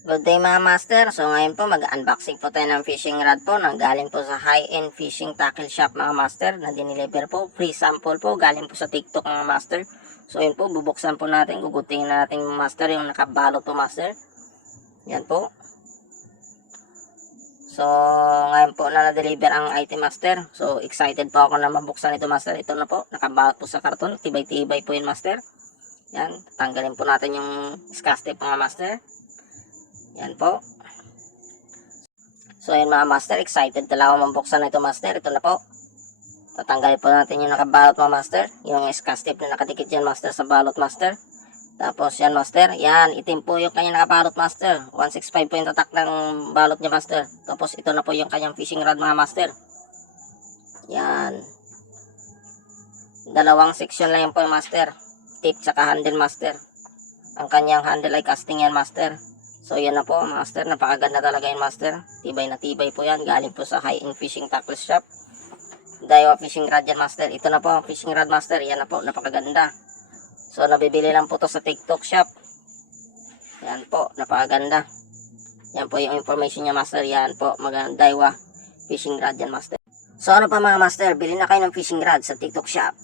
Good day mga master. So ngayon po mag-unboxing po tayo ng fishing rod po na galing po sa high-end fishing tackle shop mga master na diniliver po. Free sample po galing po sa TikTok mga master. So yun po, bubuksan po natin, gugutingin natin mga master yung nakabalot po master. Yan po. So ngayon po na na-deliver ang item master. So excited po ako na mabuksan ito master. Ito na po, nakabalot po sa karton. Tibay-tibay po yun master. Yan, tanggalin po natin yung scotch tape mga master. Yan po. So ayun mga master, excited talaga ako mabuksan na ito master. Ito na po. Tatanggalin po natin yung nakabalot mga master. Yung scotch tape na nakadikit yan master sa balot master. Tapos yan master, yan itim po yung kanyang nakabalot master. 165 po yung tatak ng balot niya master. Tapos ito na po yung kanyang fishing rod mga master. Yan. Dalawang section lang yan po yung master. Tip tsaka handle master. Ang kanyang handle ay casting yan master. So yan na po master, napakaganda talaga yan master. Tibay na tibay po yan, galing po sa high-end fishing tackle shop. Daiwa fishing rod yan master. Ito na po ang fishing rod master, yan na po, napakaganda. So nabibili lang po to sa TikTok shop. Yan po, napakaganda. Yan po yung information niya master, yan po, Daiwa fishing rod yan master. So ano pa mga master, bili na kayo ng fishing rod sa TikTok shop.